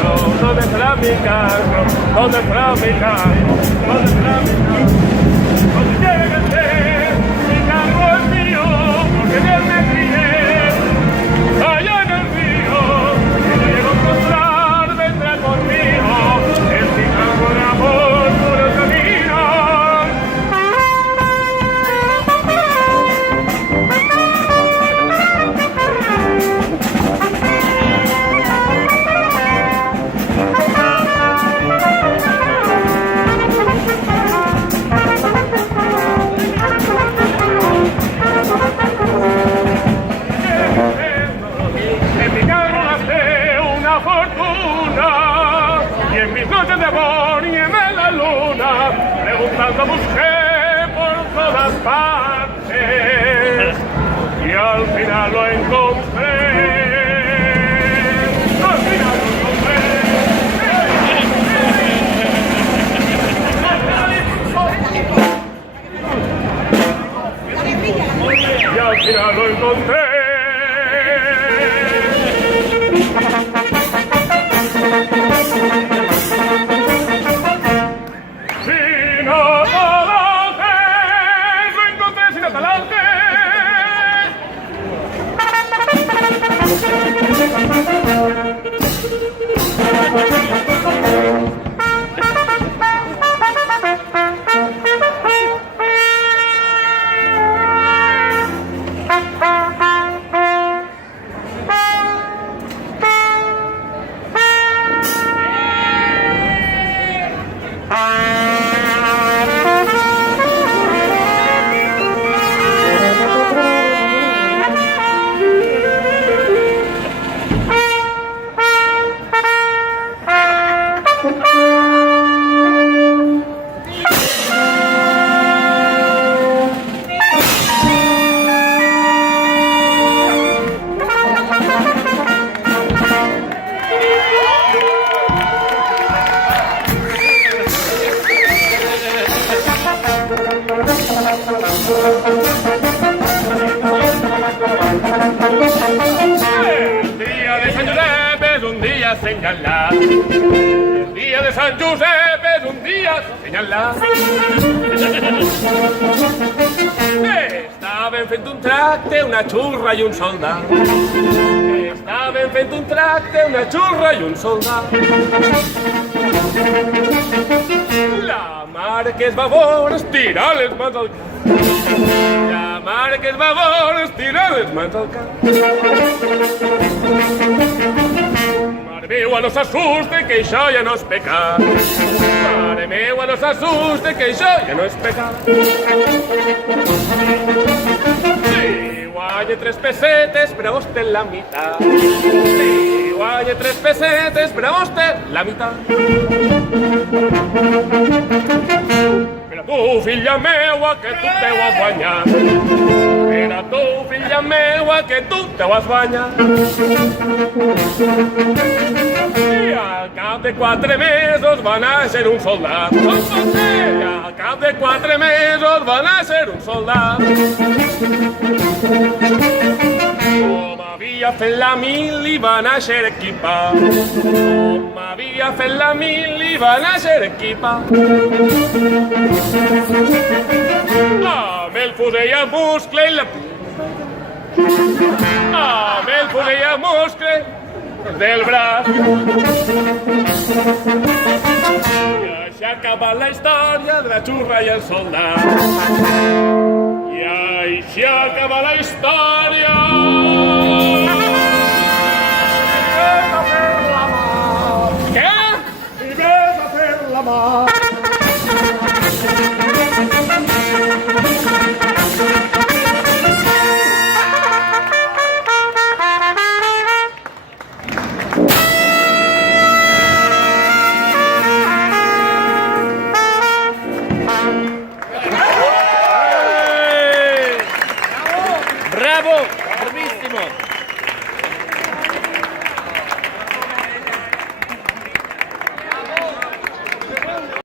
carro? ¿Dónde estará mi carro? ¿Dónde estará mi carro? ¿Dónde estará mi carro? Donde quiera que esté, mi carro es mío, porque bien me crié allá en el río. Si lo llego a encontrar, vendrá conmigo. Es mi carro de amor por el camino. En mi carro gasté una fortuna y en mis noches de amor y en la luna preguntando busqué por todas partes y al final lo encontré. Al final lo encontré. Y al final lo encontré. Sin Atalantes, lo encontré sin Atalantes. El día de San Josep es un día señalado. El día de San Josep es un día señalado. Estaven fent un tracte, una xurra i un soldat. Estaven fent un tracte, una xurra i un soldat. La mare que es va veure estirar les mans al cap. La mare que es va veure estirar les mans al cap. Mare meua, no s'assuste, que això ja no és pecat. Mare meua, no s'assuste, que això ja no és pecat. Si guanya 3 pessetes, per a vostè la meitat. Si guanya 3 pessetes, per a vostè la meitat. Per a tu, filla meua, que tu te ho has guanyat. Per a tu, filla meua, que tu te ho has guanyat. I al cap de 4 mesos va néixer un soldat. I al cap de 4 mesos va néixer un soldat. Com havia fet la mili va néixer equipat. Com havia fet la mili va néixer equipat. Amb el fusell a muscle i la... Amb el fusell a muscle del braç. I així ha acabat la història de la xurra i el soldat. I així ha acabat la història. Què? I ves a fer la mà. ¡Bravo!